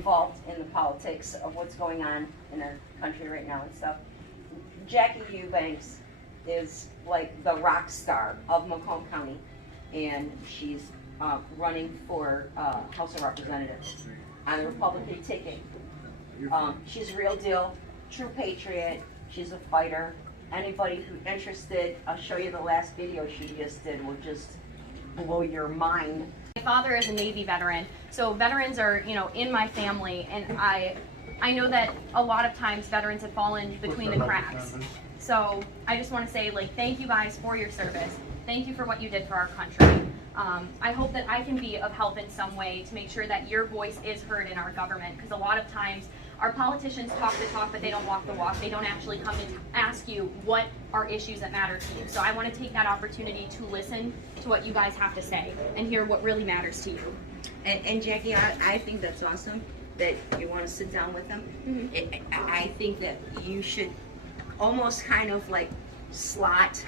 involved in the politics of what's going on in our country right now and stuff. Jackie Eubanks is like the rock star of Macomb County, and she's running for House of Representatives on the Republican ticket. She's a real deal, true patriot. She's a fighter. Anybody who's interested, I'll show you the last video she just did, will just blow your mind. My father is a Navy veteran, so veterans are, you know, in my family, and I know that a lot of times veterans have fallen between the cracks. So I just want to say, like, thank you guys for your service. Thank you for what you did for our country. I hope that I can be of help in some way to make sure that your voice is heard in our government, because a lot of times our politicians talk the talk, but they don't walk the walk. They don't actually come and ask you what are issues that matter to you. So I want to take that opportunity to listen to what you guys have to say and hear what really matters to you. And Jackie, I think that's awesome that you want to sit down with them. Mm-hmm. I think that you should almost kind of like slot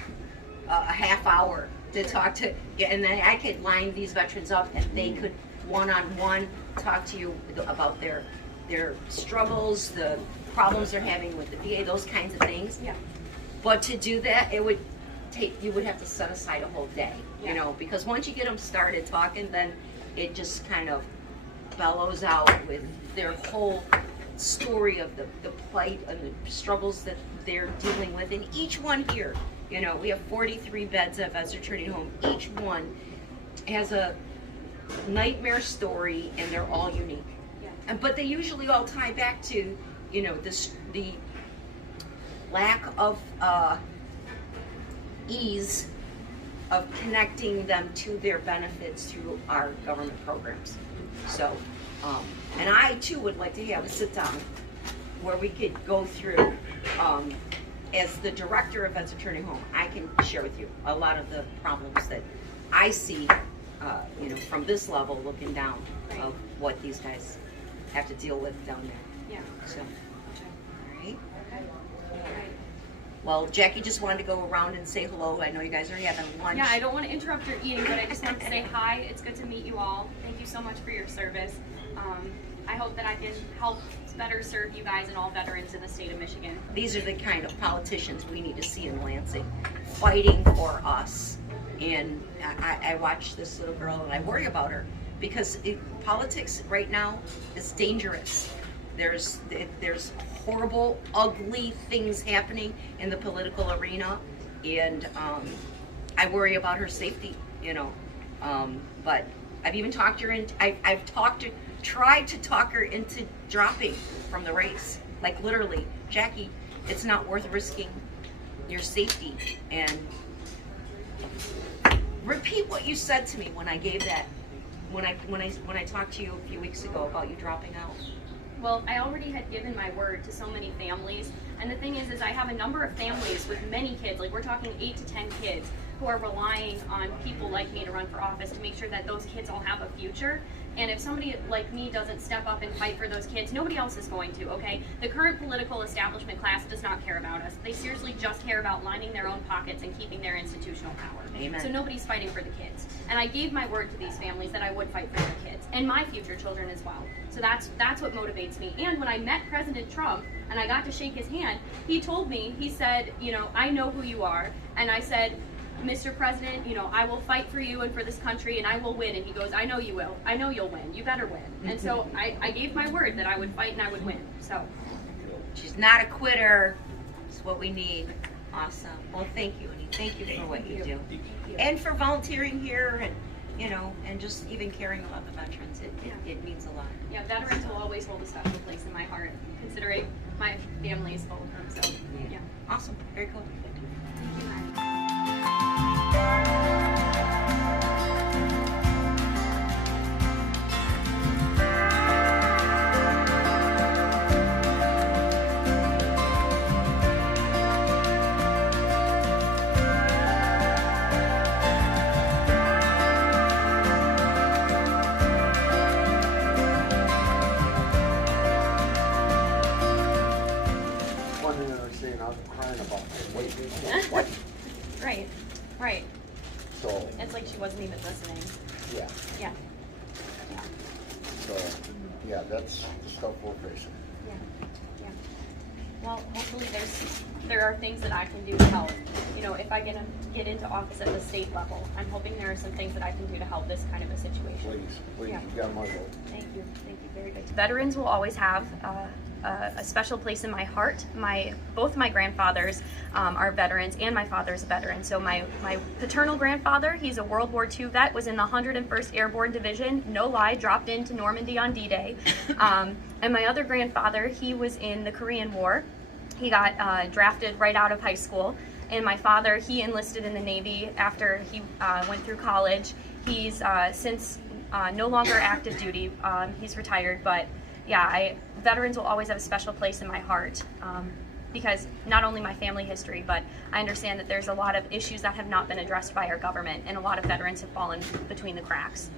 a half hour to talk to, and then I could line these veterans up and they could one-on-one talk to you about their struggles, the problems they're having with the VA, those kinds of things. Yeah. But to do that, it would take, you would have to set aside a whole day, Yeah. you know, because once you get them started talking, then it just kind of bellows out with their whole story of the plight and the struggles that they're dealing with. And each one here, you know, we have 43 beds at Vets Returning Home. Each one has a nightmare story, and they're all unique. But they usually all tie back to, you know, the lack of ease of connecting them to their benefits through our government programs. So, and I too would like to have a sit down where we could go through, as the director of Vets Returning Home, I can share with you a lot of the problems that I see, you know, from this level looking down of what these guys have to deal with down there. Yeah. So, all right. Okay. Well, Jackie just wanted to go around and say hello. I know you guys are having lunch. Yeah, I don't want to interrupt your eating, but I just want to say hi. It's good to meet you all. Thank you so much for your service. I hope that I can help better serve you guys and all veterans in the state of Michigan. These are the kind of politicians we need to see in Lansing, fighting for us. And I watch this little girl and I worry about her because politics right now is dangerous. There's horrible, ugly things happening in the political arena, and I worry about her safety, you know. But I've even talked her into, I've tried to talk her into dropping from the race. Like literally, Jackie, it's not worth risking your safety. And repeat what you said to me when I gave that, when I talked to you a few weeks ago about you dropping out. Well, I already had given my word to so many families, and the thing is I have a number of families with many kids, like we're talking 8 to 10 kids, who are relying on people like me to run for office to make sure that those kids all have a future. And if somebody like me doesn't step up and fight for those kids, nobody else is going to, okay? The current political establishment class does not care about us. They seriously just care about lining their own pockets and keeping their institutional power. Amen. So nobody's fighting for the kids. And I gave my word to these families that I would fight for their kids and my future children as well. So that's what motivates me. And when I met President Trump and I got to shake his hand, he told me, he said, you know, I know who you are. And I said, Mr. President, you know, I will fight for you and for this country, and I will win. And he goes, I know you will. I know you'll win. You better win. And so I gave my word that I would fight and I would win. So she's not a quitter. It's what we need. Awesome. Well, thank you, Annie. Thank you for what you do, and for volunteering here, and you know, and just even caring about the veterans. It means a lot. yeah, veterans will always hold a special place in my heart, considering my family is full of them. So yeah. Awesome. Very cool. Thank you, Mary. One thing they were saying, I was crying about what? Right, right. So, It's like she wasn't even listening. yeah. Yeah. So, yeah, that's the stuff we're facing. Yeah. Well, hopefully there are things that I can do to help. You know, if I get into office at the state level, I'm hoping there are some things that I can do to help this kind of a situation. Please, Yeah. you got my vote. Thank you, very good. Veterans will always have a special place in my heart. Both my grandfathers are veterans, and my father's a veteran. So my paternal grandfather, he's a World War II vet, was in the 101st Airborne Division, no lie, dropped into Normandy on D-Day. And my other grandfather, he was in the Korean War. He got drafted right out of high school. And my father, he enlisted in the Navy after he went through college. He's since no longer active duty. He's retired, but yeah, veterans will always have a special place in my heart because not only my family history, but I understand that there's a lot of issues that have not been addressed by our government, and a lot of veterans have fallen between the cracks.